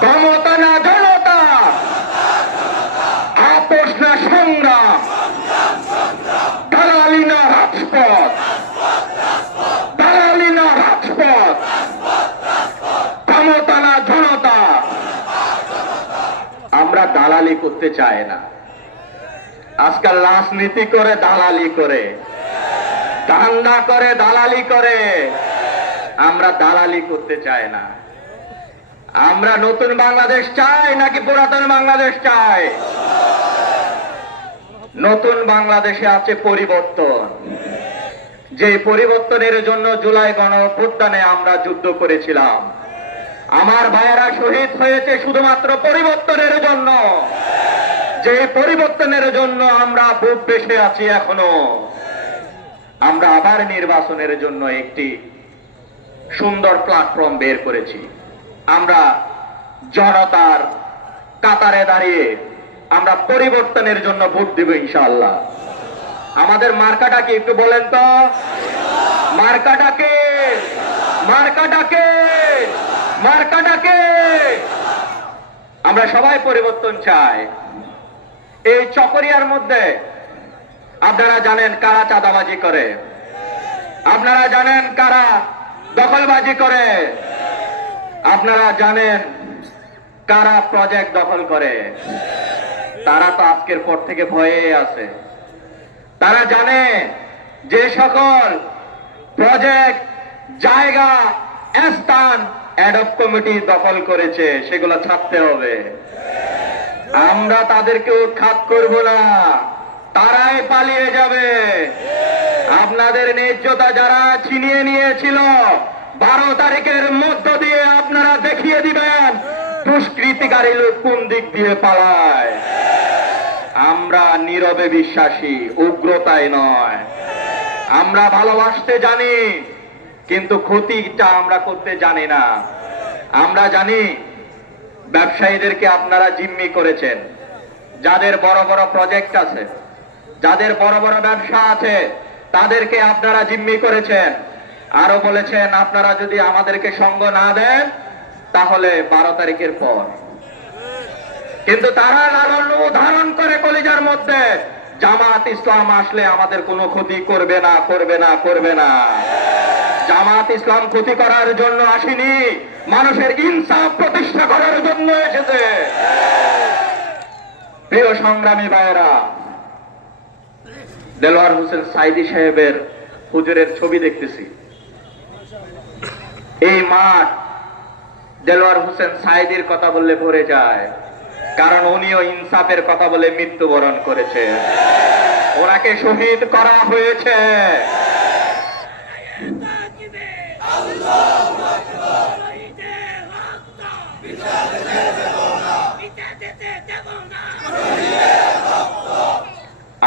ক্ষমতা না জনতা, আপোষ না সংগ্রাম, দালালি না রাজপথ, দালালি না রাজপথ, ক্ষমতা না জনতা। আমরা দালালি করতে চাই না। আজকাল রাজনীতি করে দালালি করে দাঙ্গা করে দালালি করে। আমরা দালালি করতে চাই না। আমরা নতুন বাংলাদেশ চাই নাকি পুরাতন বাংলাদেশ চাই? নতুন বাংলাদেশে আছে পরিবর্তন। যে পরিবর্তনের জন্য জুলাই গণ আমরা যুদ্ধ করেছিলাম। আমার ভাইয়েরা শহীদ হয়েছে শুধুমাত্র পরিবর্তনের জন্য। যে পরিবর্তনের জন্য আমরা বুক বেসে আছি এখনও। আমরা আবার নির্বাচনের জন্য একটি সুন্দর প্ল্যাটফর্ম বের করেছি। আমরা জনতার কাতারে দাঁড়িয়ে আমরা পরিবর্তনের জন্য ভোট দিব ইনশাআল্লাহ। আমাদের মার্কাটাকে একটু বলেন তো? মার্কাটাকে মার্কাটাকে মার্কাটাকে আমরা সবাই পরিবর্তন চাই। এই চকরিয়ার মধ্যে আপনারা জানেন কারা চাঁদাবাজি করে? আপনারা জানেন কারা দখলবাজি করে? আপনারা জানেন কারা প্রজেক্ট দখল করে? তারা তো আজকের পর থেকে ভয়ে আছে। তারা জানে যে সকল প্রজেক্ট জায়গা, স্থান অ্যাডপ কমিটি দখল করেছে, সেগুলো ছাড়তে হবে। আমরা তাদেরকে উৎখাত করব না। তারাই পালিয়ে যাবে। আপনাদের ন্যায্যতা যারা ছিনিয়ে নিয়েছিল, বারো তারিখের মধ্য দিয়ে দেখিয়ে দিবেন, দুষ্কৃতিকারী লোক কোন দিক দিয়ে পালায়? আমরা নীরবে বিশ্বাসী উগ্রতায় নয়। আমরা ভালোবাসতে জানি, কিন্তু ক্ষতিটা আমরা করতে জানি না। আমরা জানি, ব্যবসায়ীদেরকে আপনারা জিম্মি করেছেন। যাদের বড় বড় প্রজেক্ট আছে, যাদের বড় বড় ব্যবসা আছে, তাদেরকে আপনারা জিম্মি করেছেন। আরও বলেছেন, আপনারা যদি আমাদেরকে সঙ্গ না দেন তাহলে বারো তারিখের পর। কিন্তু তারা লালন্য ধারণ করে কলিজার মধ্যে, জামাত ইসলাম আসলে আমাদের কোনো ক্ষতি করবে না করবে না করবে না। জামাত ইসলাম ক্ষতি করার জন্য আসেনি, মানুষের ইনসাফ প্রতিষ্ঠা করার জন্য এসেছে। প্রিয় সংগ্রামী ভাইয়েরা, দেলোয়ার হোসেন সাইদি সাহেবের হুজুরের ছবি দেখতেছি। এই মাঠ দেলোয়ার হোসেন সাইদির কথা বললে ভরে যায়। কারণ উনিও ইনসাফের কথা বলে মৃত্যুবরণ করেছে। ওনাকে শহীদ করা হয়েছে।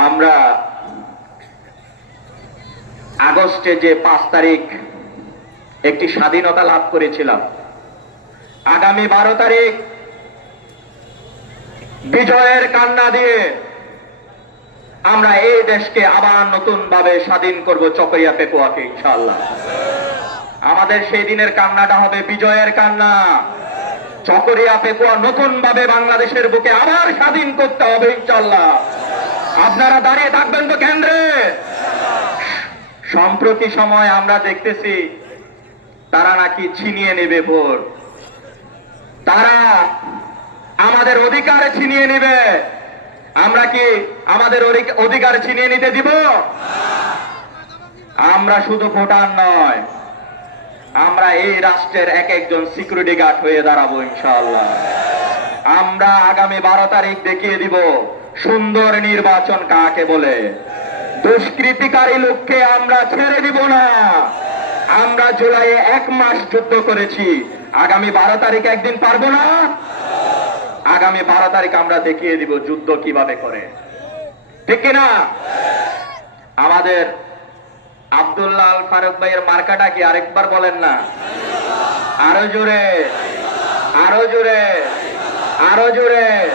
আমরা আগস্টে যে পাঁচ তারিখ একটি স্বাধীনতা লাভ করেছিলাম আগামী বারো তারিখ বিজয়ের কান্না দিয়ে আমরা এই দেশকে আবার নতুন ভাবে স্বাধীন করব চকরিয়া পেকুয়াকে ইনশাআল্লাহ। আমাদের সেই দিনের কান্নাটা হবে বিজয়ের কান্না। চকরিয়া পেকুয়া নতুন ভাবে বাংলাদেশের বুকে আবার স্বাধীন করতে হবে ইনশাল্লাহ আপনারা দাঁড়িয়ে থাকবেন তো কেন্দ্রে। সম্প্রতি সময় আমরা দেখতেছি, তারা নাকি ছিনিয়ে নেবে ভোট। তারা আমাদের অধিকার ছিনিয়ে নেবে। আমরা কি আমাদের অধিকার ছিনিয়ে নিতে দিব? আমরা শুধু ভোটার নয়, আমরা এই রাষ্ট্রের এক একজন সিকিউরিটি গার্ড হয়ে দাঁড়াবো ইনশাআল্লাহ। আমরা আগামী বারো তারিখ দেখিয়ে দিব সুন্দর নির্বাচন কাকে বলে। দুষ্কৃতিকারী লোককে আমরা ছেড়ে দিব না। আমরা জুলাইয়ে এক মাস যুদ্ধ করেছি। আগামী বারো তারিখ একদিন পারব না? আগামী বারো তারিখ আমরা দেখিয়ে দিব যুদ্ধ কীভাবে করে। ঠিক কিনা? আমাদের আব্দুল্লাহ আল ফারুক ভাইয়ের মার্কাটা কি আরেকবার বলেন না? আরও জোরে। আরও জোরে। আরও জোরে।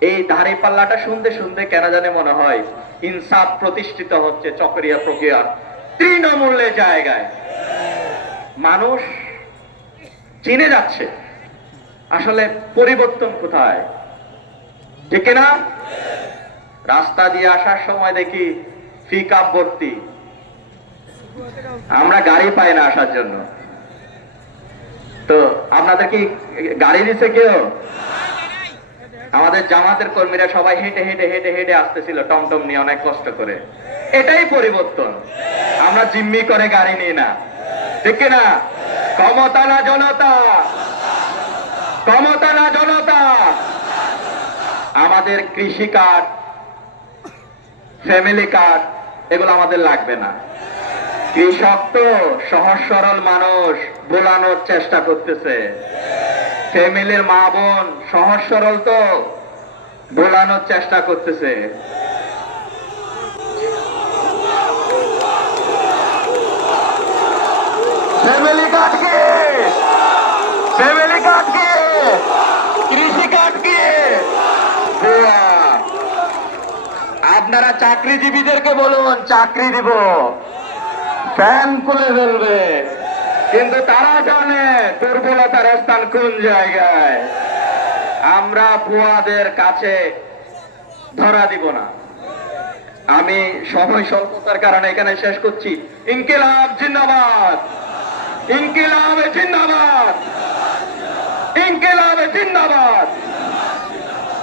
এই দাড়ি পাল্লাটা শুনতে শুনতে কেন জানে মনে হয়? ইনসাফ প্রতিষ্ঠিত হচ্ছে চকরিয়া প্রক্রিয়ার। তৃণমূল্যে জায়গায়। মানুষ চিনে যাচ্ছে, আসলে পরিবর্তন কোথায়? ঠিক না রাস্তা দিয়ে আসার সময় দেখি পিক আপ ভর্তি। আমরা গাড়ি পাই না আসার জন্য। তো আপনাদের কি গাড়ি দিছে কেউ? আমাদের জামাতের কর্মীরা সবাই হেঁটে হেঁটে হেঁটে হেঁটে আসতেছিল, টমটম নিয়ে অনেক কষ্ট করে। এটাই পরিবর্তন। আমরা জিম্মি করে গাড়ি নিই না। ঠিক না ক্ষমতা না জনতা। ক্ষমতা না জনতা। আমাদের কৃষি কার্ড, ফ্যামিলি কার্ড, এগুলো আমাদের লাগবে না। কৃষক তো সহজ সরল মানুষ, বোলানোর চেষ্টা করতেছে। ফ্যামিলির মা বোন সহজ সরল তো বোলানোর চেষ্টা করতেছে ফ্যামিলি কার্ড কি ফ্যামিলি কার্ড কি কৃষি কার্ড কি ভুয়া। আপনারা চাকরিজীবীদেরকে বলুন, চাকরি দিব। ফ্যান খুলে ফেলবে। কিন্তু তারা জানে দুর্বলতার স্থান কোন জায়গায়। আমরা ভুয়াদের কাছে ধরা দিব না। আমি সময় স্বল্পতার কারণে এখানে শেষ করছি। ইনকিলাব, জিন্দাবাদ। ইনকিলাব জিন্দাবাদ। ইনকিলাব জিন্দাবাদ।